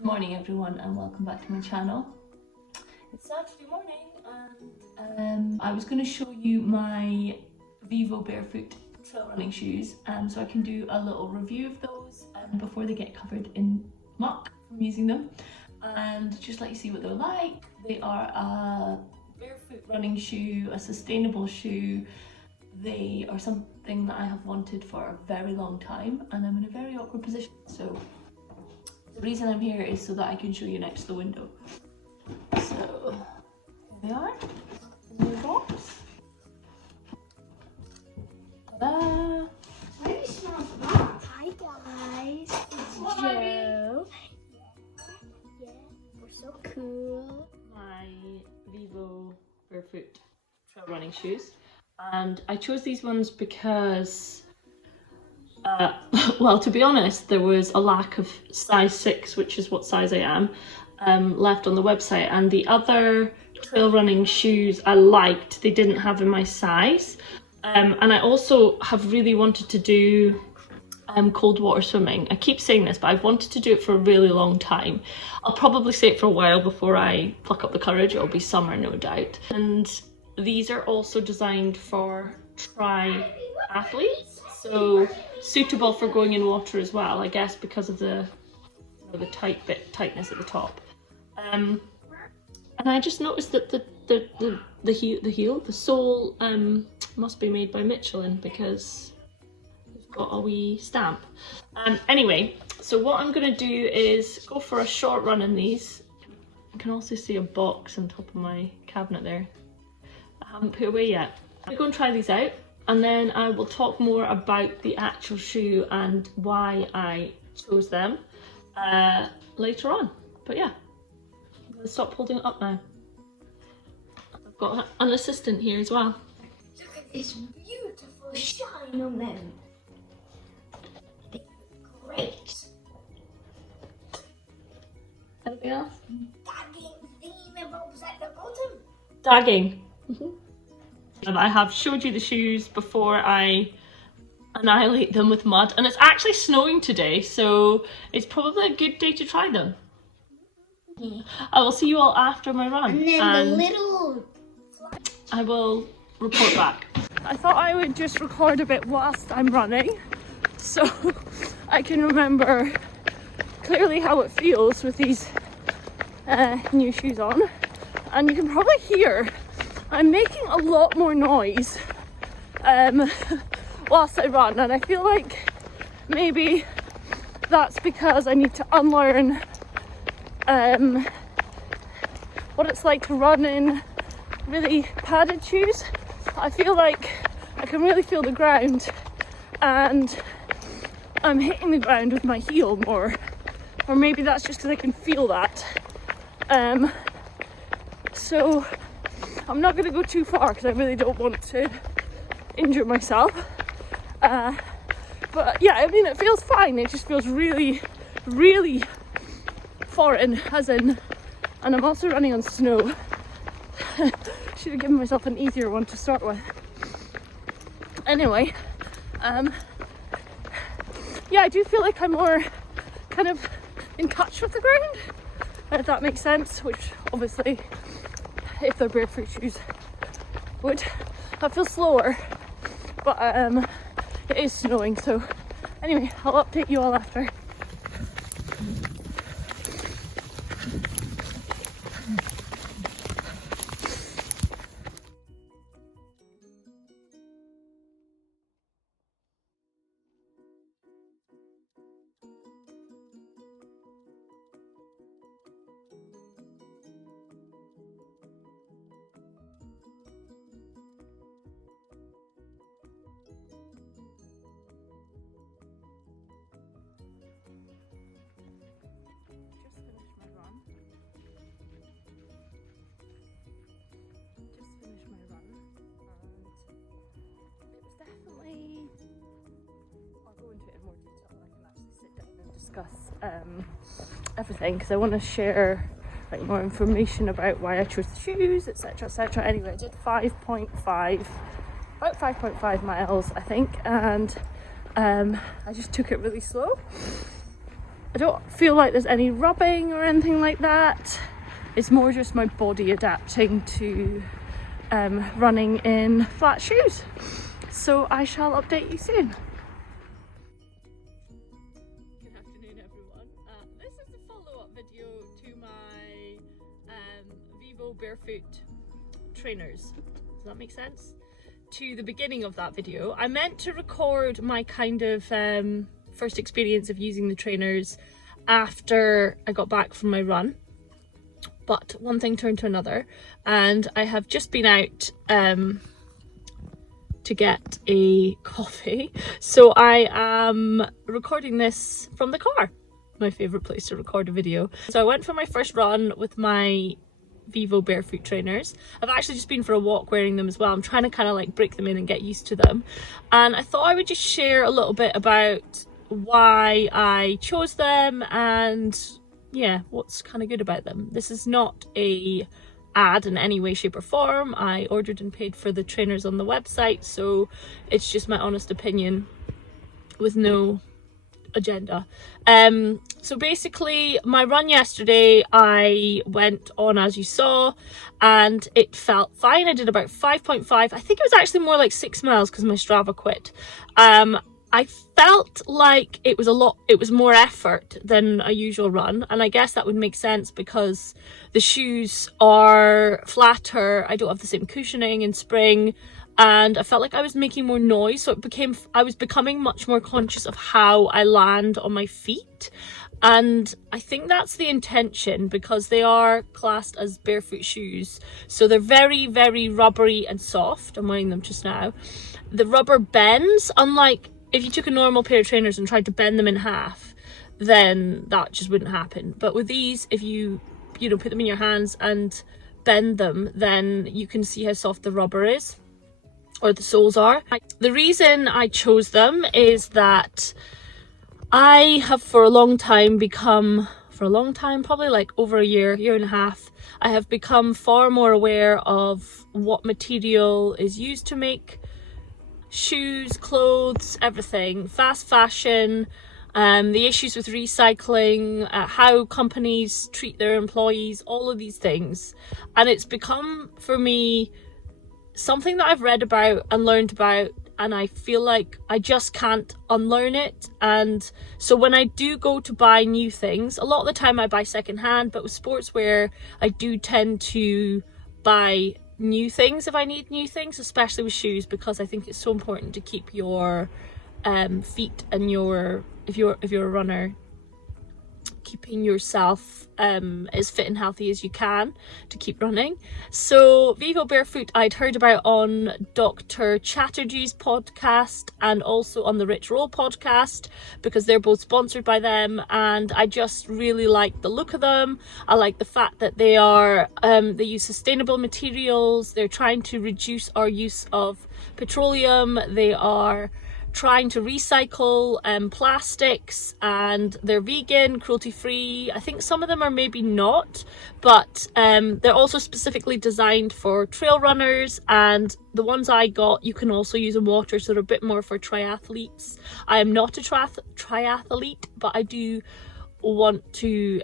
Good morning everyone and welcome back to my channel. It's Saturday morning and I was going to show you my Vivo Barefoot trail running shoes so I can do a little review of those before they get covered in muck from using them, and just let you see what they're like. They are a barefoot running shoe, a sustainable shoe. They are something that I have wanted for a very long time and I'm in a very awkward position, so the reason I'm here is so that I can show you next to the window. So here they are in the box. Ta-da! Why do you smell that? Hi guys, it's Joe. Yeah, we're so cool. My Vivo Barefoot trail running shoes, and I chose these ones because well, to be honest, there was a lack of size 6, which is what size I am, left on the website, and the other trail running shoes I liked, they didn't have in my size. And I also have really wanted to do cold water swimming. I keep saying this, but I've wanted to do it for a really long time. I'll probably say it for a while before I pluck up the courage. It'll be summer, no doubt. And these are also designed for triathletes, so suitable for going in water as well, I guess, because of the tightness at the top. And I just noticed that the sole must be made by Michelin because it's got a wee stamp. Anyway, so what I'm gonna do is go for a short run in these. You can also see a box on top of my cabinet there I haven't put away yet. I'm gonna go and try these out, and then I will talk more about the actual shoe and why I chose them later on. But yeah, I'm gonna stop holding it up now. I've got an assistant here as well. Look at this beautiful shine on them. They look great. Anything else? Dagging thingamabobbs at the bottom. Dagging. I have showed you the shoes before I annihilate them with mud, and it's actually snowing today, so it's probably a good day to try them. I will see you all after my run, And then the little... I will report back. I thought I would just record a bit whilst I'm running, so I can remember clearly how it feels with these new shoes on. And you can probably hear I'm making a lot more noise whilst I run, and I feel like maybe that's because I need to unlearn what it's like to run in really padded shoes. I feel like I can really feel the ground and I'm hitting the ground with my heel more, or maybe that's just because I can feel that. So I'm not going to go too far because I really don't want to injure myself. But yeah, I mean, it feels fine. It just feels really, really foreign, as in, and I'm also running on snow. Should have given myself an easier one to start with. Anyway, yeah, I do feel like I'm more kind of in touch with the ground, if that makes sense, which obviously, if they're barefoot shoes, would. I feel slower, but it is snowing, so anyway, I'll update you all after. Discuss everything because I want to share like more information about why I chose the shoes, etc, etc. Anyway, I did about 5.5 miles I think, and I just took it really slow I don't feel like there's any rubbing or anything like that. It's more just my body adapting to running in flat shoes. So I shall update you soon. Good afternoon, everyone. This is a follow-up video to my Vivo Barefoot trainers. Does that make sense? To the beginning of that video, I meant to record my kind of first experience of using the trainers after I got back from my run, but one thing turned to another, and I have just been out to get a coffee, so I am recording this from the car, my favourite place to record a video. So I went for my first run with my Vivo Barefoot trainers. I've actually just been for a walk wearing them as well. I'm trying to kind of like break them in and get used to them, and I thought I would just share a little bit about why I chose them and yeah, what's kind of good about them. This is not a ad in any way, shape or form. I ordered and paid for the trainers on the website, so it's just my honest opinion with no agenda. So basically my run yesterday, I went on as you saw, and it felt fine. I did about 5.5. I think it was actually more like 6 miles because my Strava quit. I felt like it was more effort than a usual run, and I guess that would make sense because the shoes are flatter, I don't have the same cushioning in spring, and I felt like I was making more noise, so I was becoming much more conscious of how I land on my feet. And I think that's the intention because they are classed as barefoot shoes, so they're very, very rubbery and soft. I'm wearing them just now. The rubber bends, unlike if you took a normal pair of trainers and tried to bend them in half, then that just wouldn't happen. But with these, if you put them in your hands and bend them, then you can see how soft the rubber is, or the soles are. The reason I chose them is that I have for a long time, probably like over a year and a half, I have become far more aware of what material is used to make shoes, clothes, everything, fast fashion, the issues with recycling, how companies treat their employees, all of these things. And it's become for me something that I've read about and learned about, and I feel like I just can't unlearn it. And so when I do go to buy new things, a lot of the time I buy secondhand, but with sportswear I do tend to buy new things if I need new things, especially with shoes, because I think it's so important to keep your feet and if you're a runner, keeping yourself as fit and healthy as you can to keep running. So Vivo Barefoot I'd heard about on Dr. Chatterjee's podcast and also on the Rich Roll podcast, because they're both sponsored by them, and I just really like the look of them. I like the fact that they use sustainable materials. They're trying to reduce our use of petroleum. They are trying to recycle plastics, and they're vegan, cruelty free. I think some of them are maybe not, but they're also specifically designed for trail runners, and the ones I got you can also use in water, so they're a bit more for triathletes. I am not a triathlete, but I do want to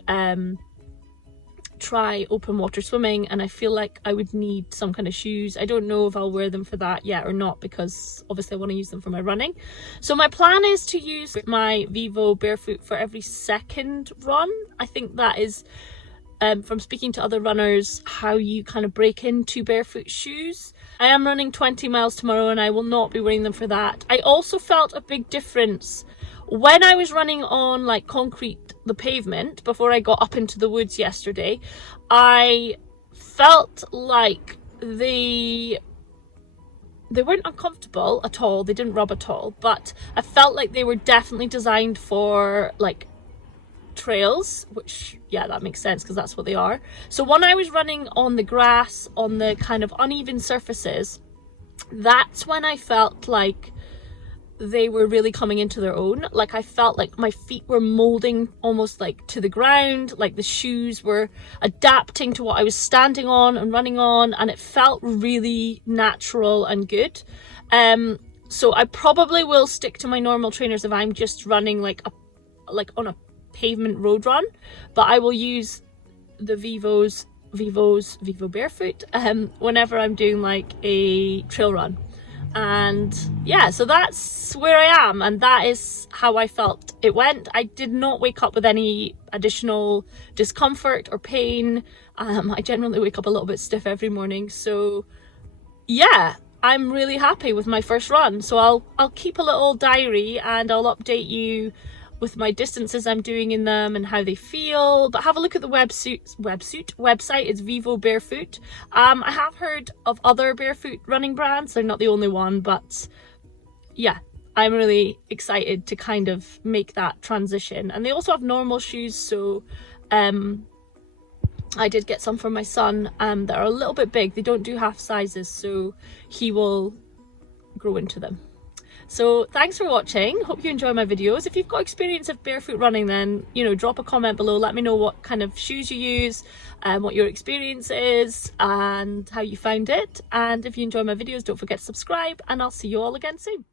try open water swimming, and I feel like I would need some kind of shoes. I don't know if I'll wear them for that yet or not, because obviously I want to use them for my running. So my plan is to use my Vivo Barefoot for every second run. I think that is, from speaking to other runners, how you kind of break into barefoot shoes. I am running 20 miles tomorrow and I will not be wearing them for that. I also felt a big difference when I was running on like concrete, the pavement, before I got up into the woods yesterday. I felt like they weren't uncomfortable at all, they didn't rub at all, but I felt like they were definitely designed for like trails, which yeah, that makes sense because that's what they are. So when I was running on the grass, on the kind of uneven surfaces, that's when I felt like they were really coming into their own. Like I felt like my feet were molding almost like to the ground, like the shoes were adapting to what I was standing on and running on, and it felt really natural and good. So I probably will stick to my normal trainers if I'm just running like on a pavement road run, but I will use the Vivo Barefoot whenever I'm doing like a trail run. And yeah, so that's where I am, and that is how I felt it went. I did not wake up with any additional discomfort or pain. I generally wake up a little bit stiff every morning, so yeah, I'm really happy with my first run. So I'll keep a little diary and I'll update you with my distances I'm doing in them and how they feel. But have a look at the website. It's Vivo Barefoot. I have heard of other barefoot running brands. They're not the only one, but yeah, I'm really excited to kind of make that transition. And they also have normal shoes, so I did get some for my son that are a little bit big. They don't do half sizes, so he will grow into them. So thanks for watching. Hope you enjoy my videos. If you've got experience of barefoot running, then, you know, drop a comment below. Let me know what kind of shoes you use, what your experience is and how you found it. And if you enjoy my videos, don't forget to subscribe, and I'll see you all again soon.